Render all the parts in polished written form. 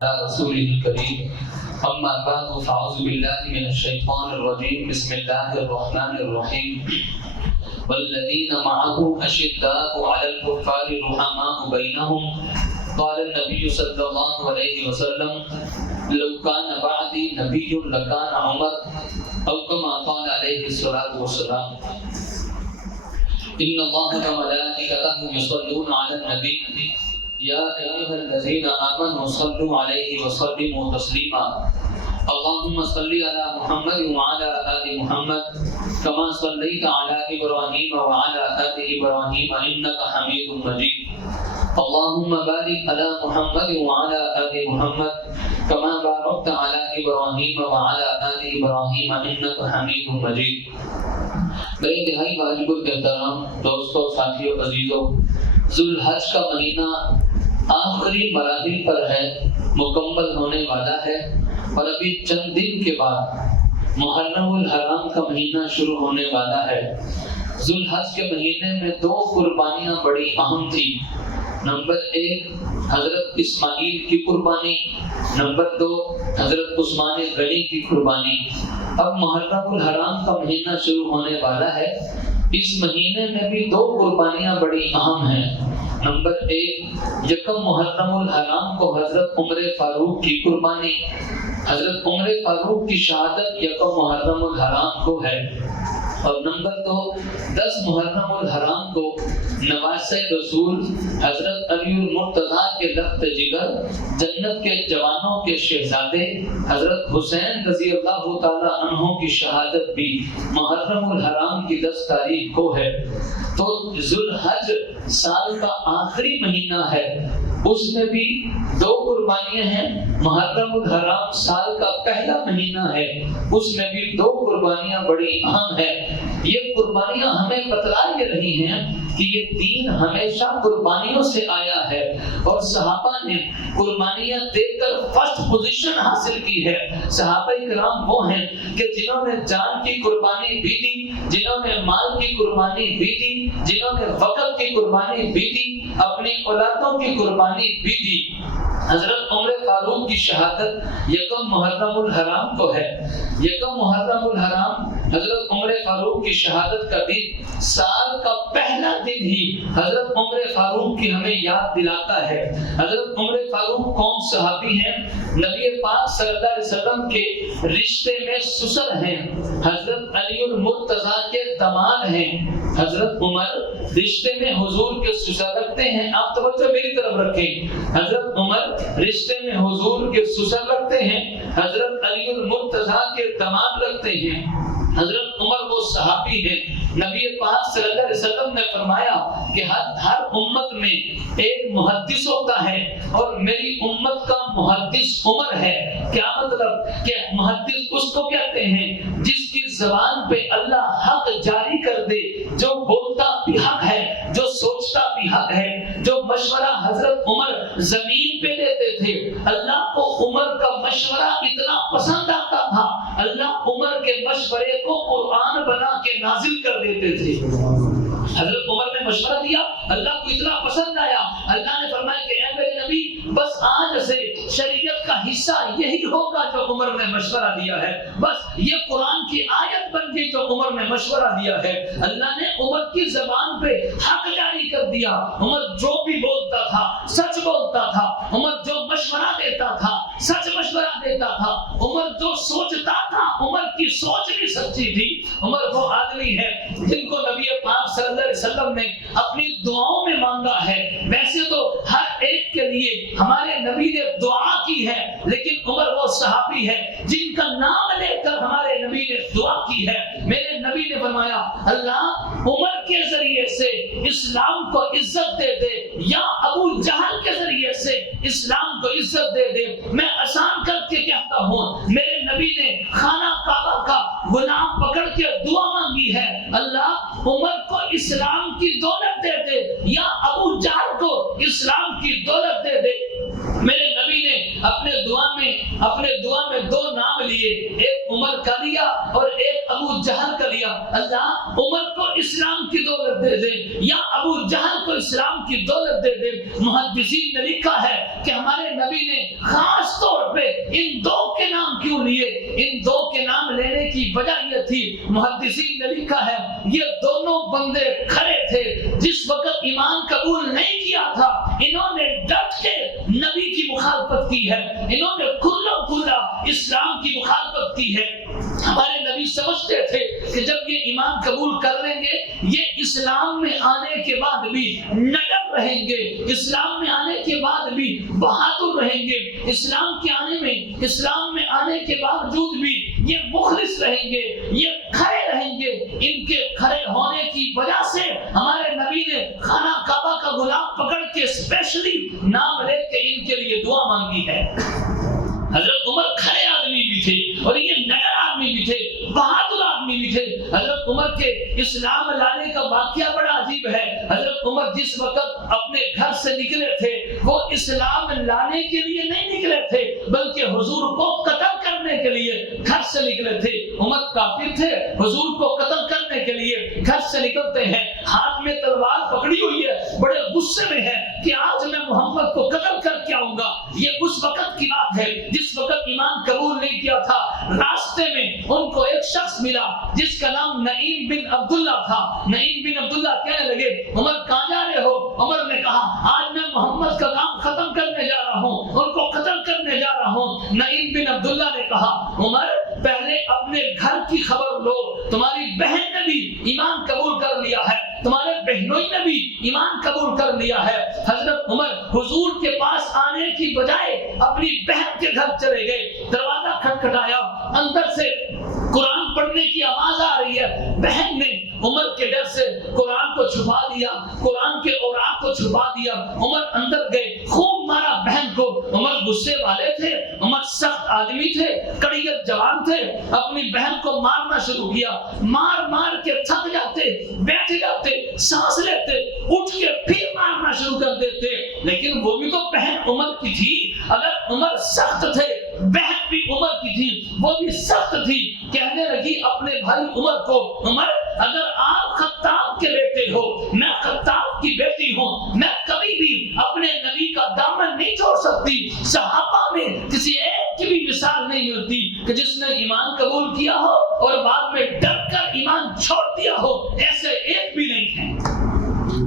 رسوله الكريم أما بعد فأعوذ بالله من الشيطان الرجيم بسم الله الرحمن الرحيم والذين معه أشداء على الكفار رحماء بينهم قال النبي صلى الله عليه وسلم لو كان بعدي نبي لكان عمر أو كما قال عليه الصلاة والسلام إن الله وملائكته يصلون على النبي يا أيها الذين آمنوا صلوا عليه وسلموا تسليما اللهم صل على محمد وعلى آل محمد كما صليت على إبراهيم وعلى آل إبراهيم إنك حميد مجيد اللهم بارك على محمد وعلى آل محمد كما باركت على إبراهيم وعلى آل إبراهيم إنك حميد مجيد. میرے انتہائی واجب الاحترام دوستوں، ساتھیوں، عزیزوں، ذوالحج کا مہینہ آخری مراحل پر ہے، مکمل ہونے والا ہے اور ابھی چند دن کے بعد محرم الحرام کا مہینہ شروع ہونے والا ہے. ذوالحج کے مہینے میں دو قربانیاں بڑی اہم تھی. نمبر ایک حضرت اسماعیل کی قربانی، نمبر دو حضرت عثمان غنی کی قربانی. اب محرم الحرام کا مہینہ شروع ہونے والا ہے. اس مہینے میں بھی دو قربانیاں بڑی اہم ہیں. نمبر ایک یکم محرم الحرام کو حضرت عمر فاروق کی قربانی، حضرت عمر فاروق کی شہادت یکم محرم الحرام کو ہے. اور نمبر دو 10 محرم الحرام کو نواسۂ رسول حضرت علی المرتضیٰ کے لخت جگر، جنت کے جوانوں کے شہزادے حضرت حسین رضی اللہ تعالی عنہ کی شہادت بھی محرم الحرام کی 10 تاریخ کو ہے. تو ذوالحج سال کا آخری مہینہ ہے، اس میں بھی دو قربانیاں ہیں. محرم الحرام سال کا پہلا مہینہ ہے، اس میں بھی دو قربانیاں بڑی اہم ہیں. یہ قربانیاں ہمیں بتلا یہ رہی ہیں کہ یہ دین ہمیشہ قربانیوں سے آیا ہے اور صحابہ نے قربانیاں دے کر فرسٹ پوزیشن حاصل کی ہے. صحابہ کرام وہ ہیں کہ جنہوں نے جان کی قربانی بھی دی، جنہوں نے مال کی قربانی بھی دی، جنہوں نے وقت کی قربانی بھی دی، اپنی اولادوں کی قربانی بھی دی. حضرت عمر فاروق کی شہادت یکم محرم الحرام کو ہے. یکم محرم الحرام حضرت عمر فاروق کی شہادت کا دن سال کا پہلا دن ہی حضرت عمر فاروق کی ہمیں یاد دلاتا ہے. حضرت عمر فاروق کون صحابی ہیں؟ نبی پاک صلی اللہ علیہ وسلم کے رشتے میں سسر ہیں، حضرت علی المرتضیٰ کے داماد ہیں. حضرت عمر رشتے میں حضور کے سسر رکھتے ہیں. آپ توجہ میری طرف رکھیں. حضرت عمر رشتے میں حضور کے سسر رکھتے ہیں، حضرت علی المرتضیٰ کے داماد رکھتے ہیں. حضرت عمر وہ صحابی ہیں. نبی پاک صلی اللہ علیہ وسلم نے فرمایا کہ ہر امت میں ایک محدث ہوتا ہے اور میری امت کا محدث عمر ہے. کیا مطلب؟ کہ محدث اس کو کہتے ہیں جس کی زبان پہ اللہ حق جاری کر دے، جو بولتا بھی حق ہے، جو سوچتا بھی حق ہے. جو مشورہ حضرت عمر زمین پہ دیتے تھے، اللہ کو عمر کا مشورہ اتنا پسند آتا تھا، اللہ عمر کے مشورے کو قرآن بنا کے نازل کر دیتے تھے. حضرت عمر نے مشورہ دیا، اللہ کو اتنا پسند آیا، اللہ نے فرمایا کہ اے میرے نبی بس آج سے شریعت کا حصہ یہی ہوگا جو عمر نے مشورہ دیا ہے. بس یہ قرآن کی آیت بن گئی جو عمر نے مشورہ دیا ہے. اللہ نے عمر کی زبان پہ حق جاری کر دیا. عمر جو بھی بولتا تھا سچ بولتا تھا، عمر جو مشورہ دیتا تھا سچ مشورہ دیتا تھا، عمر جو سوچتا تھا عمر کی سوچ بھی سچی تھی. عمر وہ آدمی ہے جن کو نبی پاک صلی اللہ علیہ وسلم نے اپنی دعاؤں میں مانگا ہے. ویسے تو ہر ایک کے لیے ہمارے نبی نے دعا کی ہے، لیکن عمر وہ صحابی ہے جن کا نام لے کر ہمارے نبی نے دعا کی ہے. میرے نبی نے فرمایا اللہ عمر کے ذریعے سے اسلام کو عزت دے دے یا ابو جہل کے ذریعے سے اسلام کو عزت دے دے. میں آسان کر کے کہتا ہوں، میرے نبی نے خانہ کعبہ کا غلام پکڑ کے دعا مانگی ہے، اللہ عمر کو اسلام کی دولت دے دے یا ابو جہل کو اسلام کی دولت دے دے. میرے نبی نے اپنے دعا میں دو نام لیے، ایک عمر کا لیا اور ایک ابو جہل کا لیا۔ اللہ عمر کو اسلام کی دولت دے دے یا ابو جہل کو اسلام کی دولت دے دے۔ محدثین نے لکھا ہے کہ ہمارے نبی نے خاص طور پہ ان دو کے نام کیوں لیے؟ ان دو کے نام لینے کی وجہ یہ تھی، محدثین نے لکھا ہے یہ دونوں بندے کھڑے تھے جس وقت ایمان قبول نہیں کیا تھا، انہوں نے ڈٹ کے نبی کی مخالفت کی ہے، انہوں نے کھلا کھلا اسلام کی مخالفت کی ہے۔ ہمارے نبی سمجھتے تھے کہ جب یہ ایمان قبول کر لیں گے یہ اسلام میں آنے کے بعد بھی نڈر رہیں گے، اسلام میں آنے کے بعد بھی بہادر رہیں گے، اسلام میں آنے کے باوجود بھی یہ مخلص رہیں گے، یہ کھڑے رہیں گے۔ ان کے کھڑے ہونے کی وجہ سے ہمارے نبی نے خانہ کعبہ کا غلاف پکڑ کے اسپیشلی نام لے کے ان کے لیے دعا مانگی ہے۔ حضرت عمر کھڑے آدمی بھی تھے اور یہ نڈر آدمی بھی تھے، بہادر آدمی بھی تھے۔ حضرت عمر کے اسلام لانے کا واقعہ بڑا عجیب ہے۔ حضرت عمر جس وقت اپنے گھر سے نکلے تھے وہ اسلام لانے کے لیے نہیں نکلے تھے بلکہ حضور کو قتل کرنے کے لیے گھر سے نکلے تھے۔ عمر کافر تھے، حضور کو قتل کرنے کے لیے گھر سے نکلتے ہیں، ہاتھ میں تلوار پکڑی ہوئی ہے، بڑے غصے میں ہے کہ آج میں محمد کو قتل کر کے آؤں گا۔ یہ اس وقت کی بات ہے جس وقت ایمان قبول نہیں کیا تھا۔ راستے میں ان کو ایک شخص ملا جس کا نام نعیم بن عبداللہ تھا۔ نعیم بن عبداللہ کہنے لگے عمر کہاں جا رہے ہو؟ عمر نے کہا آج میں محمد کا کام ختم کرنے جا رہا ہوں، ان کو قتل کرنے جا رہا ہوں۔ نعیم بن عبداللہ نے کہا عمر پہلے اپنے گھر کی خبر لو، تمہاری بہن نے بھی ایمان قبول کر لیا ہے، تمہارے بہنوئی نے بھی ایمان قبول کر لیا ہے۔ حضرت عمر حضور کے پاس آنے کی بجائے اپنی بہن کے گھر چلے گئے، دروازہ کھٹکھٹایا، اندر سے قرآن پڑھنے کی آواز آ رہی ہے۔ بہن نے عمر کے ڈر سے قرآن کو چھپا دیا، قرآن کے اوراق کو چھپا دیا۔ عمر اندر گئے، خوب مارا بہن کو۔ عمر غصے والے تھے، عمر سخت آدمی تھے، کڑیت جوان تھے، اپنی بہن کو مارنا شروع کیا۔ مار مار کے تھک جاتے، بیٹھ جاتے، سانس لیتے، اٹھ کے پھر مارنا شروع کر دیتے۔ لیکن وہ بھی تو بہن عمر کی تھی، اگر عمر سخت تھے بہن بھی عمر کی تھی، وہ بھی سخت تھی۔ کہنے لگی اپنے بھائی عمر کو عمر اگر آپ خطاب کے بیٹے ہو، میں خطاب کی بیٹی ہوں، میں کبھی بھی اپنے نبی کا دامن نہیں چھوڑ سکتی۔ صحابہ میں کسی ایک کی بھی مثال نہیں ملتی کہ جس نے ایمان قبول کیا ہو اور بعد میں ڈر کر ایمان چھوڑ دیا ہو، ایسے ایک بھی نہیں ہے۔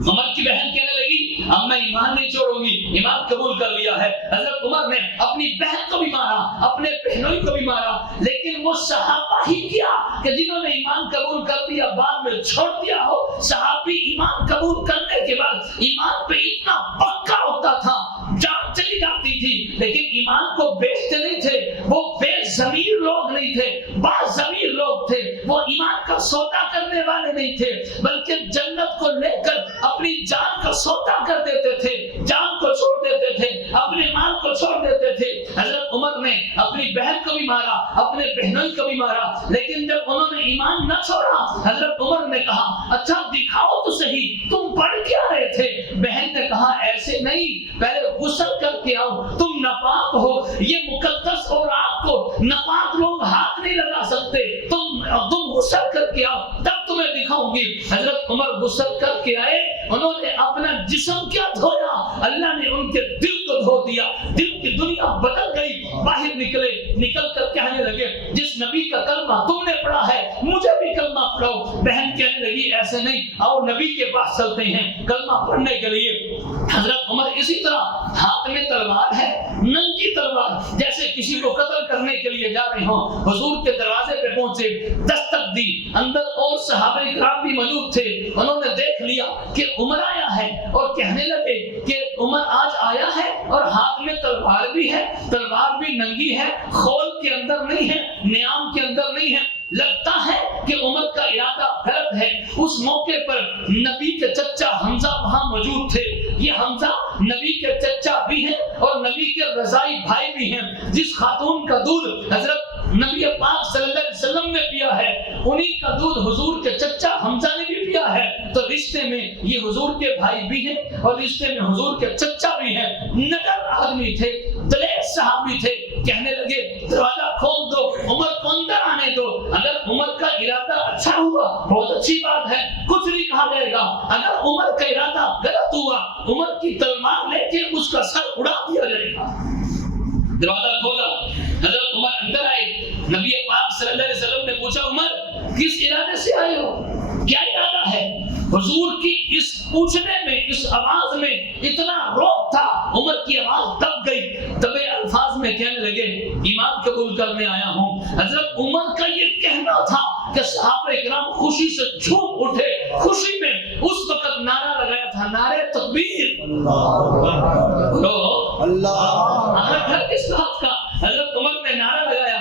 عمر کی بہن کہنے لگی اب میں ایمان نہیں چھوڑوں گی، ایمان قبول کر لیا ہے۔ حضرت عمر نے اپنی بہن کو بھی مارا، اپنے بہنوئی کو بھی مارا، لیکن وہ صحابہ ہی کیا کہ جنہوں نے ایمان قبول کر لیا بعد میں چھوڑ دیا ہو۔ صحابی ایمان قبول کرنے کے بعد ایمان پہ اتنا پکا ہوتا تھا، جان چلی جاتی تھی، لیکن ایمان کو بیچتے نہیں تھے۔ وہ بے ضمیر لوگ نہیں تھے، با ضمیر لوگ تھے۔ وہ ایمان کا سودا کرنے والے نہیں تھے بلکہ جنت کو لے کر اپنی جان کا سودا کر دیتے تھے، جان کو چھوڑ دیتے تھے، اپنے مال کو چھوڑ دیتے تھے۔ حضرت عمر نے اپنی بہن کو بھی مارا، اپنے بہنوئی کو بھی مارا، لیکن جب انہوں نے ایمان نہ چھوڑا حضرت عمر نے کہا اچھا دکھاؤ تو صحیح تم پڑھ کیا رہے تھے؟ بہن نے کہا ایسے نہیں، پہلے غسل کر کے آؤ، تم ناپاک ہو، یہ مقدس اور آپ کو ناپاک لوگ ہاتھ نہیں لگا سکتے، تم غسل کر کے آؤ تب تمہیں دکھاؤں گی۔ حضرت عمر غسل کر کے آئے، انہوں نے اپنا جسم کیا دھویا، اللہ نے ان کے دل کو دھو دیا، دل کی دنیا بدل گئی۔ باہر نکل کر کہنے لگے جس نبی کا کلمہ تم نے پڑھا ہے مجھے بھی کلمہ پڑھاؤ۔ بہن کہنے لگی ایسے نہیں، آؤ نبی کے پاس چلتے ہیں کلمہ پڑھنے کے لیے۔ حضرت عمر اسی طرح ہاتھ میں تلوار ہے، ننگی تلوار، جیسے کسی کو قتل کرنے کے لیے جا رہے ہوں۔ حضور کے دروازے پہ پہنچے، دستک دی، اندر اور صحابہ کرام بھی موجود تھے، انہوں نے دیکھ لیا کہ عمر آیا ہے اور کہنے لگے کہ عمر آج آیا ہے اور ہاتھ میں تلوار بھی ہے، تلوار بھی ننگی ہے، خول کے اندر نہیں ہے، نیام کے اندر نہیں ہے، لگتا ہے کہ عمر کا ارادہ غلط ہے۔ اس موقع پر نبی کے چچا حمزہ وہاں موجود تھے۔ یہ حمزہ نبی کے چچا بھی ہیں اور نبی کے رضائی بھائی بھی ہیں۔ جس خاتون کا دودھ حضرت نبی پاک صلی اللہ علیہ وسلم نے پیا ہے، انہی کا دودھ حضور کے چچا حمزہ نے بھی پیا ہے، تو رشتے میں یہ حضور کے بھائی بھی ہیں اور رشتے میں حضور کے چچا بھی ہیں۔ نڈر آدمی تھے، دلیر صحابی تھے، کہنے لگے دروازہ کھول دو، عمر کو اندر آنے دو۔ اگر عمر کا ارادہ اچھا ہوا بہت اچھی بات ہے، کچھ نہیں کہا جائے گا۔ اگر عمر کا ارادہ غلط ہوا، عمر کی تلوار لے کے اس کا سر اڑا دیا جائے گا۔ دروازہ کھولا، حضرت عمر اندر آئے۔ نبی پاک صلی اللہ علیہ وسلم نے پوچھا عمر کس ارادے سے آئے ہو، کیا ارادہ ہے؟ حضور کی اس پوچھنے میں، اس آواز میں اتنا روب تھا، عمر کی آواز دب گئی، دبے الفاظ میں کہنے لگے ایمان قبول کرنے آیا ہوں۔ حضرت عمر کا یہ کہنا تھا کہ صحابہ کرام خوشی سے جھوم اٹھے، خوشی میں اس وقت نعرہ لگایا تھا، نعرہ تکبیر، اللہ گھر کس بات کا؟ حضرت عمر نے نعرہ لگایا۔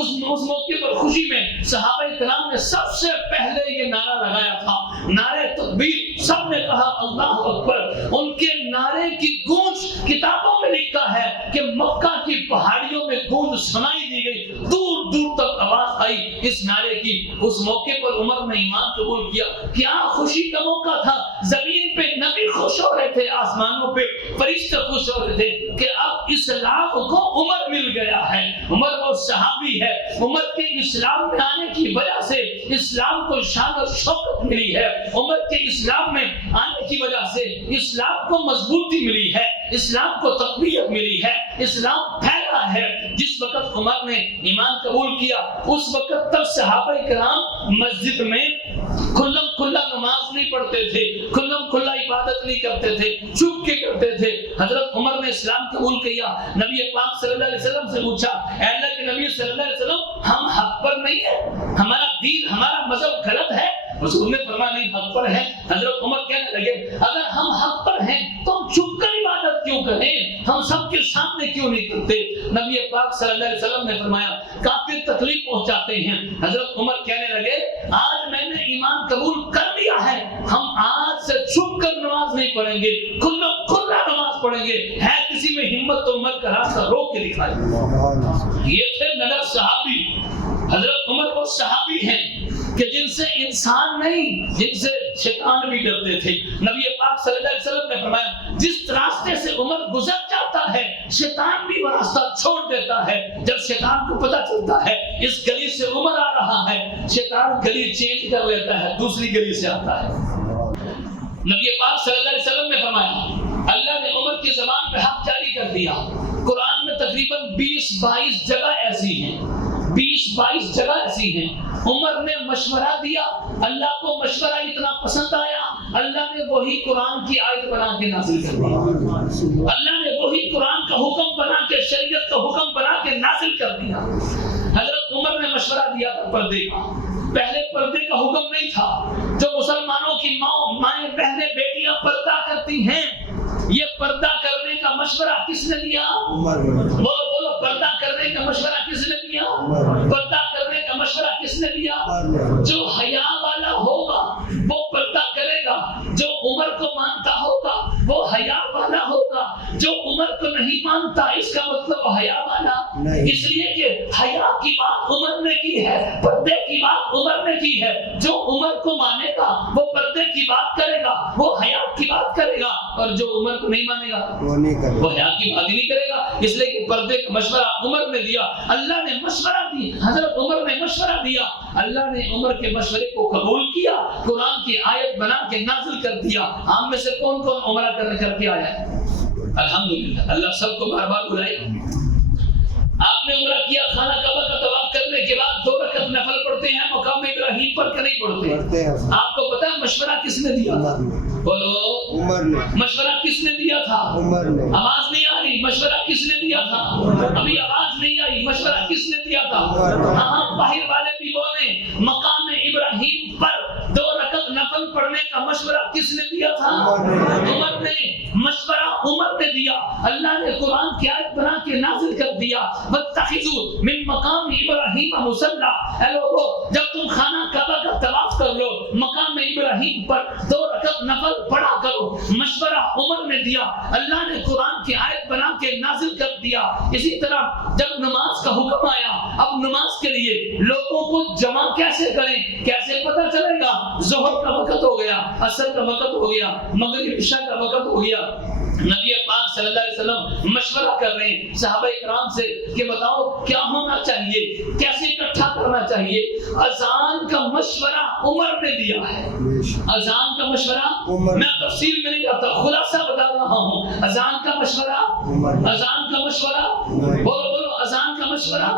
اس موقع پر خوشی میں صحابہ کرام نے سب سے پہلے یہ نعرہ لگایا تھا، نعرہ تکبیر۔ سب نے کہا اللہ اکبر۔ ان کے نعرے کی گونج کتابوں میں لکھا ہے کہ مکہ کی پہاڑیوں میں گونج سنائی دی گئی، دور دور تک آواز آئی اس نعرے کی۔ اس موقع پر عمر نے ایمان قبول کیا۔ کیا خوشی کا موقع تھا، زمین پہ نبی خوش ہو رہے تھے، آسمانوں پہ فرشتے خوش ہو رہے تھے کہ اب اسلام کو عمر مل گیا ہے۔ عمر وہ صحابی ہے، عمر کے اسلام میں آنے کی وجہ سے اسلام کو شان و شوکت ملی ہے، عمر کے اسلام میں آنے کی وجہ سے اسلام کو مضبوطی ملی ہے، اسلام کو تقویت ملی ہے، اسلام پھیلا ہے۔ جس وقت عمر نے ایمان قبول کیا اس وقت تک صحابہ کرام مسجد میں کھلم کھلا نماز نہیں پڑھتے تھے، کھلم کھلا عبادت نہیں کرتے تھے، چھپ کے کرتے تھے۔ حضرت عمر نے اسلام قبول کیا، نبی پاک صلی اللہ علیہ وسلم سے پوچھا اے اللہ کے نبی صلی اللہ علیہ وسلم ہم حق پر نہیں ہیں، ہمارا دین ہمارا مذہب غلط ہے؟ حضور نے فرمایا نہیں حق پر ہے۔ حضرت عمر کہنے لگے اگر ہم حق پر ہیں تو ہم چھپ کر عبادت کیوں کریں، ہم سب کے سامنے کیوں نہیں کرتے؟ نبی پاک صلی اللہ علیہ وسلم نے فرمایا کافر تکلیف پہنچاتے ہیں۔ حضرت عمر کہنے لگے آج میں نے ایمان قبول کر لیا ہے، ہم آج سے چھپ کر نماز نہیں پڑھیں گے، کھلا کھلا نماز پڑھیں گے۔ ہے کسی میں ہمت تو عمر کا راستہ روک کے دکھائے۔ یہ تھے نڈر صحابی۔ حضرت عمر وہ صحابی ہیں کہ جن سے انسان نہیں، جن سے شیطان بھی ڈرتے تھے۔ نبی پاک صلی اللہ علیہ وسلم نے فرمایا جس راستے سے عمر گزر جاتا ہے شیطان بھی وہ راستہ چھوڑ دیتا ہے۔ جب شیطان کو پتہ چلتا ہے اس گلی سے عمر آ رہا ہے، شیطان گلی چینج کر لیتا ہے، دوسری گلی سے آتا ہے۔ نبی پاک صلی اللہ علیہ وسلم نے فرمایا اللہ نے عمر کی زبان پہ حق جاری کر دیا۔ قرآن میں تقریباً 20-22 جگہ ایسی ہیں، 20-22 جگہ ایسی ہیں عمر نے مشورہ دیا، اللہ کو مشورہ اتنا پسند آیا، اللہ نے وہی قرآن کی آیت بنا کے نازل کر دیا، اللہ نے وہی قرآن کا حکم بنا کے، شریعت کا حکم بنا کے نازل کر دیا۔ حضرت عمر نے مشورہ دیا تھا پردے کا، پہلے پردے کا حکم نہیں تھا۔ جو مسلمانوں کی مائیں بہنیں بیٹیاں پردہ کرتی ہیں، یہ پردہ کرنے کا مشورہ کس نے دیا؟ بولو پردہ کرنے کا مشورہ کس نے دیا؟ پردہ کرنے کا مشورہ کس نے دیا؟ جو حیا والا ہوگا وہ پردہ کرے گا، جو عمر کو مانتا ہوگا وہ حیا والا ہوگا، جو عمر کو نہیں مانتا اس کا مطلب حیا والا، اس لیے کہ حیا کی بات عمر نے کی ہے، پردے کی بات عمر نے کی ہے۔ جو عمر کو مانے گا وہ پردے کی بات کرے گا، وہ حیا کی بات کرے گا، اور جو عمر کو نہیں مانے گا وہ حیا کی بات ہی نہیں کرے گا۔ اس لیے کہ پردے کا مشورہ عمر نے دیا، اللہ نے مشورہ دی، حضرت عمر نے مشورہ دیا، اللہ نے عمر کے مشورے کو قبول کیا، قرآن کی آیت بنا کے نازل کر دیا۔ ہم میں سے کون کون عمرہ کر کے آیا ہے؟ الحمدللہ، اللہ سب کو بار بار بلائے۔ آپ نے عمرہ کیا، خانہ کعبہ کا طواف کرنے کے بعد 2 رکعت نفل پڑھتے ہیں مقام ابراہیم پر کہ نہیں پڑھتے؟ آپ کو پتا ہے مشورہ کس نے دیا تھا؟ بولو عمر نے۔ مشورہ کس نے دیا تھا؟ عمر نے۔ آواز نہیں آ رہی، مشورہ کس نے دیا تھا؟ ابھی آواز نہیں آئی، مشورہ کس نے دیا تھا؟ ہاں باہر والے بھی بولیں، مقام ابراہیم پر 2 رکعت نفل پڑھنے کا مشورہ کس نے دیا تھا؟ عمر نے۔ مشورہ عمر نے دیا، اللہ نے قرآن کی آیت بنا کے نازل کر دیا، وَاتَّخِذُوا مِن مَقَامِ إِبْرَاهِيمَ مُصَلًّى۔ اے لوگو جب تم خانہ کعبہ کا طواف کر لو، مقام ابراہیم پر 2 رکعت نفل پڑھا کرو. مشورہ عمر نے دیا, اللہ نے قرآن کی آیت بنا کے نازل کر دیا. اسی طرح جب نماز کا حکم آیا, اب نماز کے لیے لوگوں کو جمع کیسے کریں, کیسے پتہ چلے گا؟ ظہر کا وقت ہو گیا, عصر کا وقت ہو گیا, مغرب عشاء کا وقت ہو گیا. نبی پاک صلی اللہ علیہ وسلم مشورہ کر رہے ہیں صحابہ کرام سے کہ بتاؤ کیا ہونا چاہیے, کیسے اکٹھا کرنا چاہیے. اذان کا مشورہ عمر نے دیا ہے. اذان کا مشورہ میں تفصیل میں نہیں جاتا, خلاصہ بتا رہا ہوں. اذان کا مشورہ, اذان کا مشورہ, بولو بولو, اذان کا مشورہ,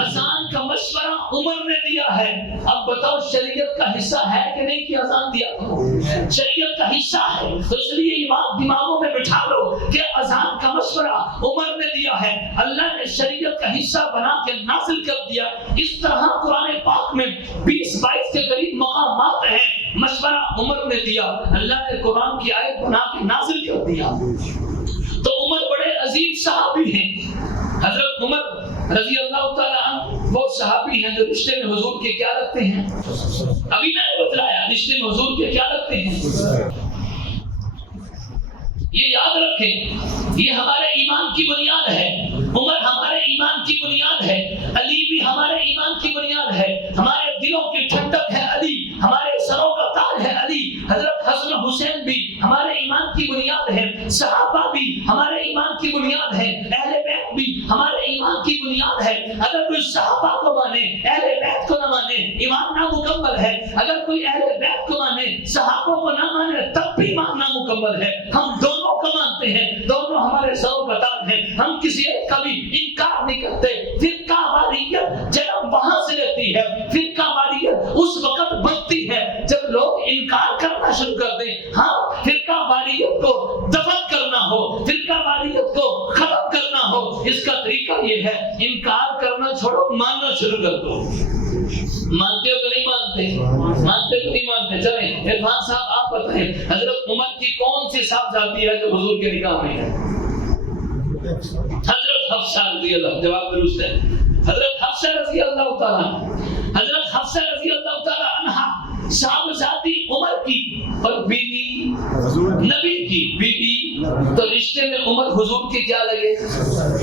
اذان کا مشورہ عمر نے دیا ہے. اب بتاؤ شریعت کا حصہ ہے کہ نہیں کہ اذان دیا کرو؟ شریعت کا حصہ ہے, تو اس لیے یہ بات دماغوں میں بٹھا لو کہ اذان کا مشورہ عمر نے دیا ہے. اللہ نے شریعت کا حصہ بنا کے نازل کر دیا. اس طرح قرآن پاک میں 20-22 کے قریب مقامات ہیں, مشورہ عمر نے دیا. اللہ نے قرآن کی آیت بنا کے نازل کر دیا. تو عمر بڑے عظیم صحابی ہیں. حضرت عمر رضی اللہ تعالیٰ عنہ وہ صحابی ہیں جو رشتے میں حضور کے کیا رکھتے ہیں. ابھی میں نے بتلایا رشتے میں حضور کے کیا رکھتے ہیں. یہ یاد رکھیں, یہ ہمارے ایمان کی بنیاد ہے. عمر ہمارے ایمان کی بنیاد ہے. علی بھی ہمارے ایمان کی بنیاد ہے. ہمارے دلوں کی ٹھنڈک ہے علی, ہمارے سروں کا تاج ہے علی. حضرت حسن حسین بھی ہمارے ایمان کی بنیاد ہے. صحابہ بھی ہمارے ایمان کی بنیاد ہے. اہل بیت بھی ہمارے ایمان کی بنیاد ہے. اگر کوئی صحابہ کو مانے اہل بیت کو نہ مانے, ایمان نامکمل ہے. اگر کوئی اہل بیت کو مانے صحابوں کو نہ مانے تب بھی ایمان نامکمل ہے. ہم دونوں کو مانتے ہیں, دونوں ہمارے سروں کا تاج ہیں. ہم کسی ایک کا بھی انکار نہیں کرتے. فرقہ واریت جنم وہاں سے لیتی ہے. فرقہ واریت اس وقت بنتی ہے جب لوگ انکار کرنا شروع کر دیں. ہاں, فرقہ واریت کو دفن کرنا ہو, فرقہ واریت کو ختم کرنا ہو, اس کا طریقہ یہ ہے انکار کرنا چھوڑو, ماننا شروع کر دو. مانتے ہو کہ نہیں مانتے؟ مانتے کہ نہیں مانتے؟ چلیں عرفان صاحب آپ بتائیں, حضرت عمر کی کون سی صاحبزادی ہے جو حضور کے نکاح میں ہے؟ حضرت حفصہ رضی اللہ, جواب درست ہے. حضرت حفصہ رضی اللہ تعالیٰ, حضرت حفصہ رضی اللہ تعالیٰ عنہا صاحبزادی عمر کی اور بیوی نبی کی بیوی. تو رشتے میں عمر حضور کے کیا لگے؟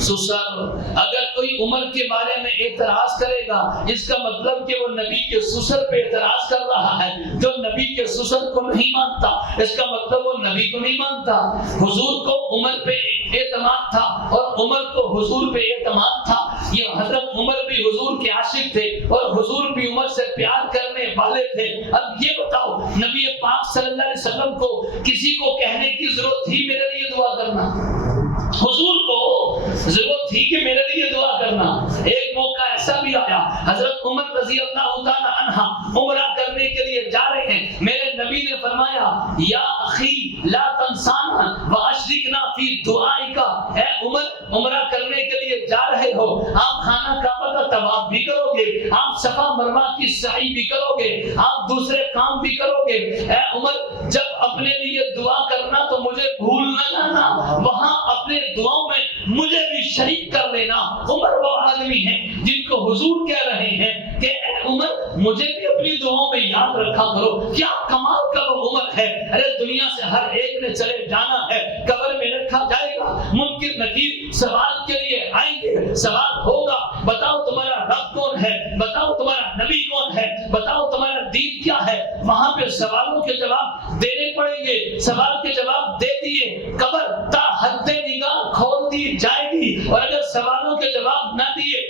سسر. اگر کوئی عمر کے بارے میں اعتراض کرے گا اس کا مطلب کہ وہ نبی کے سسر پہ اعتراض کر رہا ہے. جو نبی کے سسر کو نہیں مانتا اس کا مطلب وہ نبی کو نہیں مانتا. حضور کو عمر پہ اعتماد تھا اور عمر کو حضور پہ اعتماد تھا. یہ حضرت عمر بھی حضور کے عاشق تھے اور حضور بھی عمر سے پیار کرنے والے تھے. اب یہ بتاؤ نبی پاک صلی اللہ علیہ وسلم کو کسی کو کہنے کی ضرورت تھی میرے لیے دعا کرنا؟ حضور کو ضرورت تھی کہ میرے لیے دعا کرنا؟ ایک موقع ایسا بھی آیا, حضرت عمر رضی اللہ تعالی عنہ عمرہ کرنے کے لیے جا رہے ہیں. میرے نبی نے فرمایا یا اخی لا تنسانا واشرکنا فی دعائک. اے عمر, عمرہ کرنے کے لیے جا رہے ہو, آپ خانہ کعبہ کا طواف بھی کرو گے, آپ صفا مروہ کی سعی بھی کرو گے, آپ دوسرے کام بھی کرو گے. اے عمر جب اپنے لیے دعا کرنا تو مجھے بھول نہ جانا, وہاں اپنے دعاؤں میں مجھے بھی شریک کر لینا. عمر وہ آدمی ہیں جن کو حضور کہہ رہے ہیں کہ اے عمر مجھے بھی اپنی دعاؤں میں یاد رکھا کرو. کیا کمال کا وہ عمر ہے. ارے دنیا سے ہر ایک نے چلے جانا ہے, قبر میں رکھا جائے گا, منکر نکیر سوال کے لیے آئیں گے, سوال ہوگا بتاؤ تمہارا رب کون ہے, بتاؤ تمہارا نبی کون ہے, بتاؤ تمہارا دین کیا ہے. وہاں پہ سوالوں کے جواب دینے پڑیں گے. سوال کے جواب دے دیے قبر تا حد نگاہ کھول دی جائے گی, اور اگر سوالوں کے جواب نہ دیے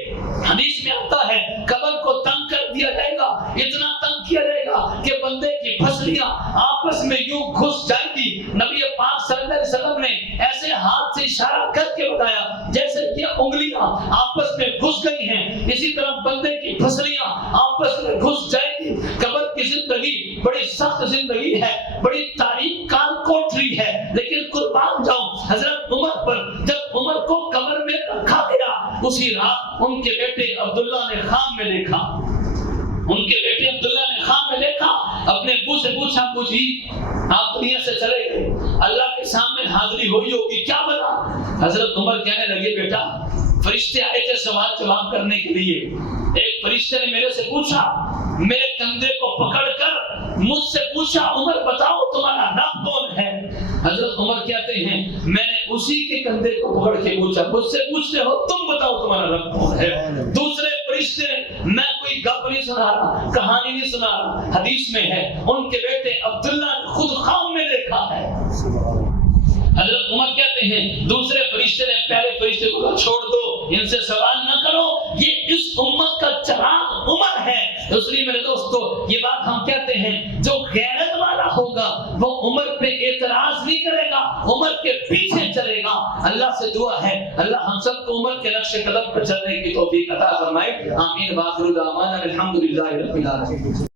حدیث میں آتا ہے قبر کو تنگ کر دیا جائے گا. اتنا تنگ کیا جائے گا کہ بندے کی پھسلیاں آپس میں یوں گھس جائیں گی. نبی پاک صلی اللہ علیہ وسلم نے ایسے ہاتھ سے اشارہ کر کے بتایا جیسے کہ انگلیاں آپس میں گھس گئی ہیں, اسی طرح بندے کی پھسلیاں آپس میں گھس جائیں گی. قبر کی زندگی بڑی سخت زندگی ہے, بڑی تاریک کال کوٹری ہے, لیکن قربان جاؤں حضرت عمر پر. جب عمر کو قبر میں رکھا گیا اسی رات ان کے بیٹے عبداللہ نے خواب میں دیکھا, ان کے بیٹے عبداللہ نے خواب میں دیکھا. اپنے ابو سے پوچھا, ابو جی آپ دنیا سے چلے گئے, اللہ کے سامنے حاضری ہوئی ہوگی, کیا بنا؟ حضرت عمر کہنے لگے بیٹا فرشتے آئے تھے سوال جواب کرنے کے لیے. ایک فرشتے نے میرے سے پوچھا، میرے کندھے کو پکڑ کر مجھ سے پوچھا عمر بتاؤ تمہارا رب کون ہے؟ حضرت عمر کہتے ہیں میں نے اسی کے کندھے کو پکڑ کے پوچھا، مجھ سے پوچھتے ہو تم بتاؤ تمہارا رب کون ہے؟ دوسرے فرشتے نے، میں کوئی گپ نہیں سنا رہا، کہانی نہیں سنا رہا، حدیث میں ہے ان کے بیٹے عبداللہ نے خود خواب میں دیکھا ہے۔ حضرت عمر کہتے ہیں دوسرے فرشتے نے پہلے فرشتے کو کہا چھوڑ دو، ان سے سوال نہ کرو، یہ اس امت کا چراغ عمر ہے۔ اس لیے میرے دوستو یہ بات ہم کہتے ہیں جو غیرت والا ہوگا وہ عمر پہ اعتراض نہیں کرے گا، عمر کے پیچھے چلے گا۔ اللہ سے دعا ہے اللہ ہم سب کو عمر کے نقش قدم پر چلنے کی توفیق عطا فرمائے، آمین۔ وآخر دعوانا الحمدللہ رب العالمین۔